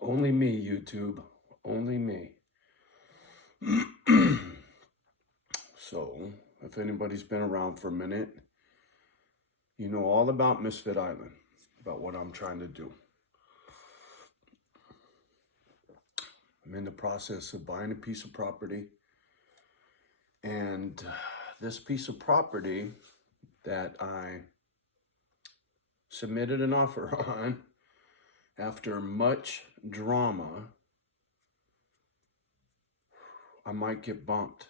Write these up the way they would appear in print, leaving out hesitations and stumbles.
Only me, YouTube. Only me. So, if anybody's been around for a minute, you know all about Misfit Island, about what I'm trying to do. I'm in the process of buying a piece of property, and this piece of property that I submitted an offer on after much drama, I might get bumped.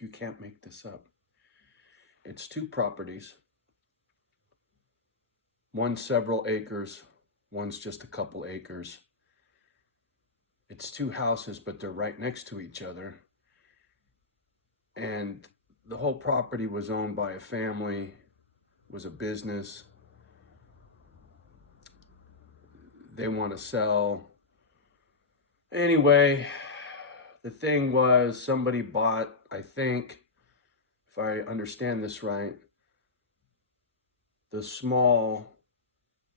You can't make this up. It's 2 properties. One's several acres, one's just a couple acres. It's 2 houses, but they're right next to each other. And the whole property was owned by a family, was a business. They want to sell. Anyway, the thing was somebody bought, I think, if I understand this right, the small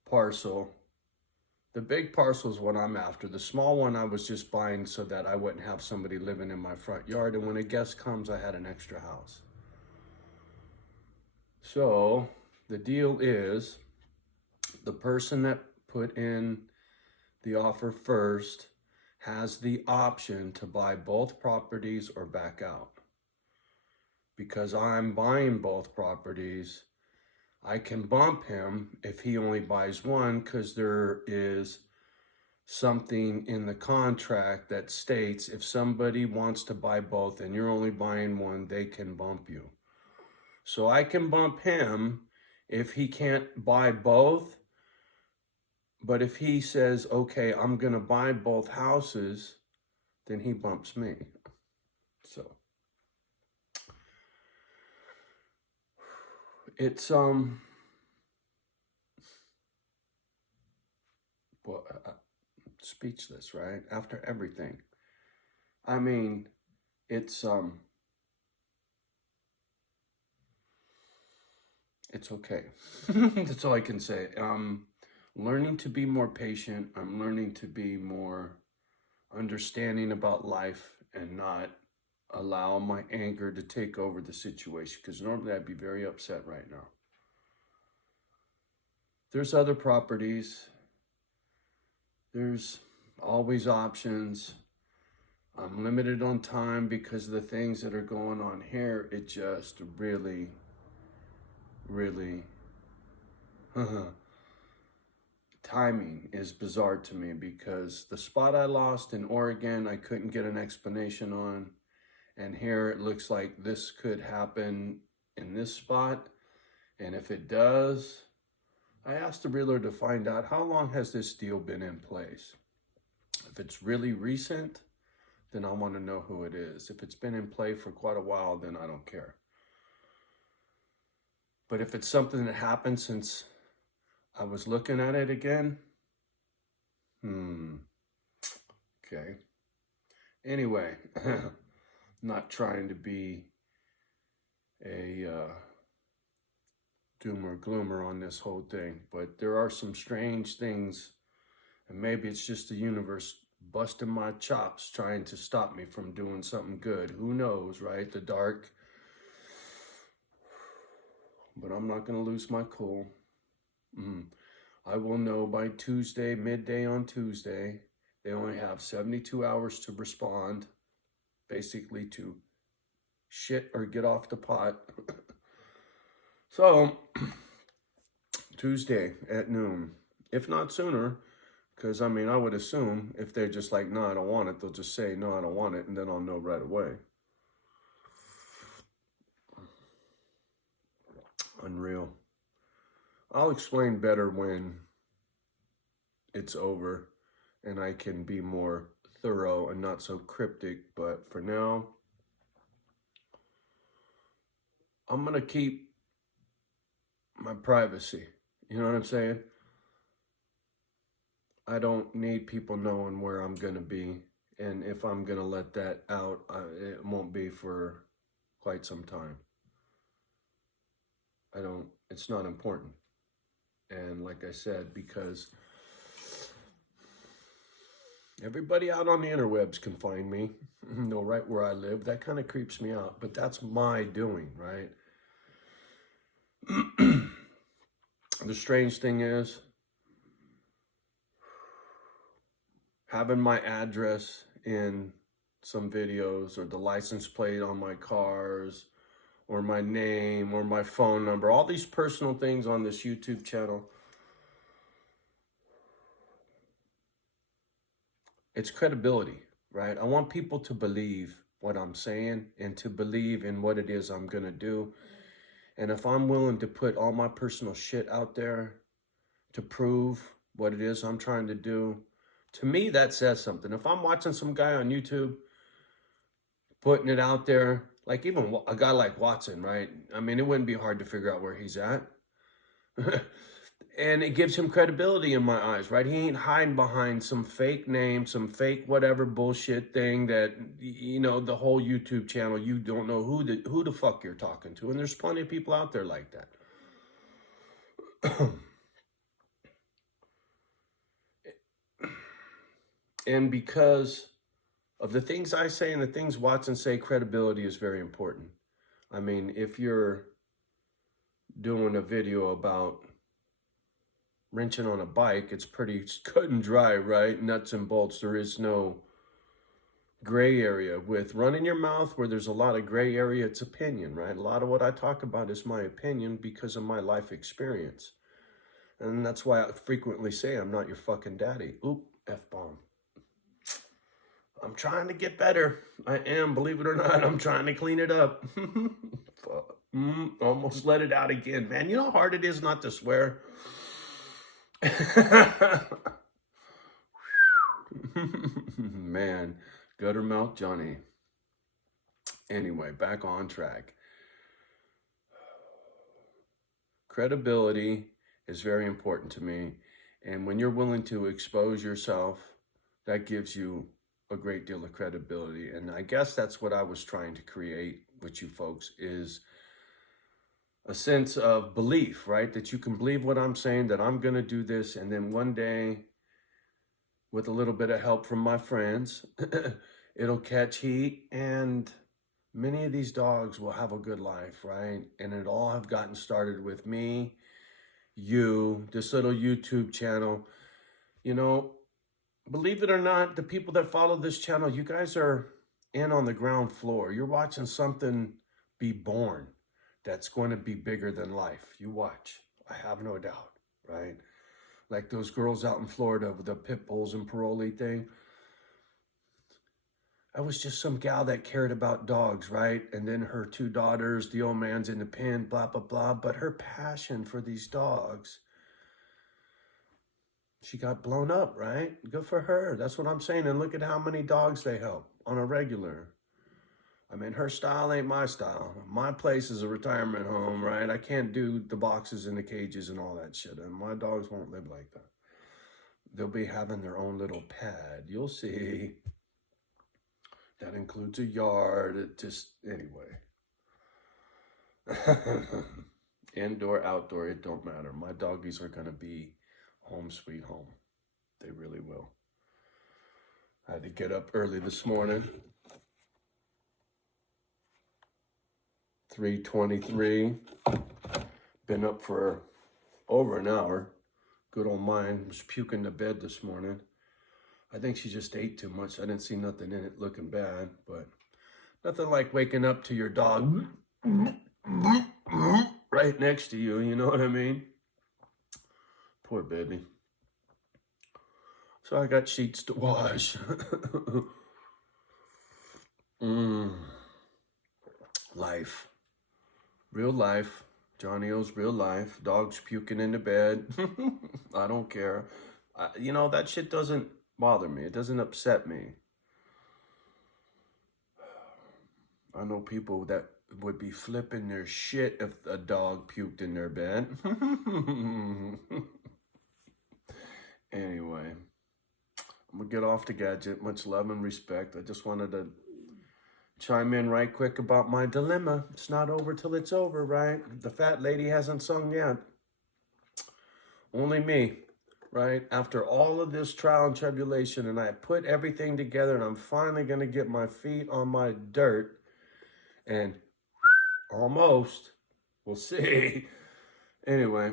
parcel. The big parcel is what I'm after. The small one I was just buying so that I wouldn't have somebody living in my front yard. And when a guest comes, I had an extra house. So the deal is the person that put in the offer first has the option to buy both properties or back out. Because I'm buying both properties, I can bump him if he only buys one, because there is something in the contract that states if somebody wants to buy both and you're only buying one, they can bump you. So I can bump him if he can't buy both, but if he says, okay, I'm gonna buy both houses, then he bumps me. So it's well, speechless, right? After everything, I mean, it's okay. That's all I can say. Learning to be more patient. I'm learning to be more understanding about life and not allow my anger to take over the situation, because normally I'd be very upset right now. There's other properties. There's always options. I'm limited on time because of the things that are going on here. It just really, really, timing is bizarre to me, because the spot I lost in Oregon, I couldn't get an explanation on. And here it looks like this could happen in this spot. And if it does, I asked the realtor to find out how long has this deal been in place. If it's really recent, then I want to know who it is. If it's been in play for quite a while, then I don't care. But if it's something that happened since I was looking at it again, okay. Anyway, not trying to be a doomer gloomer on this whole thing, but there are some strange things, and maybe it's just the universe busting my chops trying to stop me from doing something good. Who knows, right? The dark. But I'm not going to lose my cool. I will know by Tuesday, midday on Tuesday. They only have 72 hours to respond, basically to shit or get off the pot. So, Tuesday at noon, if not sooner, because I mean, I would assume if they're just like, no, I don't want it, they'll just say, no, I don't want it, and then I'll know right away. Unreal. I'll explain better when it's over and I can be more thorough and not so cryptic, but for now, I'm going to keep my privacy. You know what I'm saying? I don't need people knowing where I'm going to be. And if I'm going to let that out, it won't be for quite some time. It's not important. And like I said, because Everybody out on the interwebs can find me, know right where I live. That kind of creeps me out, but that's my doing, right? The strange thing is, having my address in some videos, or the license plate on my cars, or my name, or my phone number, all these personal things on this YouTube channel, it's credibility, right? I want people to believe what I'm saying and to believe in what it is I'm gonna do. And if I'm willing to put all my personal shit out there to prove what it is I'm trying to do, to me, that says something. If I'm watching some guy on YouTube putting it out there, like even a guy like Watson, right? I mean, it wouldn't be hard to figure out where he's at. And it gives him credibility in my eyes, right? He ain't hiding behind some fake name, some fake whatever bullshit thing that, you know, the whole YouTube channel, you don't know who the fuck you're talking to. And there's plenty of people out there like that. And because of the things I say and the things Watson say, credibility is very important. I mean, if you're doing a video about wrenching on a bike, it's pretty cut and dry, right? Nuts and bolts. There is no gray area. With running your mouth, where there's a lot of gray area, it's opinion, right? A lot of what I talk about is my opinion because of my life experience. And that's why I frequently say I'm not your fucking daddy. Oop, F-bomb. I'm trying to get better. I am, believe it or not. I'm trying to clean it up. Almost let it out again. Man, you know how hard it is not to swear? Man, Guttermouth Johnny. Anyway, back on track. Credibility is very important to me. And when you're willing to expose yourself, that gives you a great deal of credibility. And I guess that's what I was trying to create with you folks, is a sense of belief, right? That you can believe what I'm saying, that I'm going to do this. And then one day, with a little bit of help from my friends, it'll catch heat and many of these dogs will have a good life, right? And it all have gotten started with me, you, this little YouTube channel. You know, believe it or not, the people that follow this channel, you guys are in on the ground floor. You're watching something be born that's going to be bigger than life. You watch. I have no doubt, right? Like those girls out in Florida with the pit bulls and parolee thing. I was just some gal that cared about dogs, right? And then her two daughters, the old man's in the pen, blah, blah, blah. But her passion for these dogs, she got blown up, right? Good for her. That's what I'm saying. And look at how many dogs they help on a regular. I mean, her style ain't my style. My place is a retirement home, right? I can't do the boxes and the cages and all that shit. And my dogs won't live like that. They'll be having their own little pad. You'll see. That includes a yard. It just, anyway. Indoor, outdoor, it don't matter. My doggies are going to be home sweet home. They really will. I had to get up early this morning. 3:23. Been up for over an hour. Good old mine was puking to bed this morning. I think she just ate too much. I didn't see nothing in it looking bad, but nothing like waking up to your dog right next to you, you know what I mean? Poor baby. So I got sheets to wash. Life. Real life. Johnny O's real life. Dogs puking in the bed. I don't care. You know, that shit doesn't bother me. It doesn't upset me. I know people that would be flipping their shit if a dog puked in their bed. Anyway, I'm gonna get off the gadget. Much love and respect. I just wanted to chime in right quick about my dilemma. It's not over till it's over, right? The fat lady hasn't sung yet. Only me. right? After all of this trial and tribulation, and I put everything together, and I'm finally going to get my feet on my dirt, and almost, we'll see. Anyway,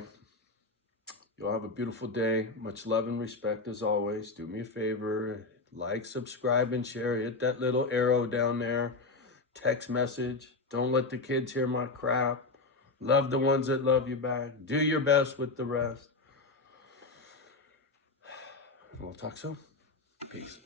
y'all have a beautiful day. Much love and respect as always. Do me a favor, like, subscribe, and share. Hit that little arrow down there. Text message. Don't let the kids hear my crap. Love the ones that love you back. Do your best with the rest. We'll talk soon. Peace.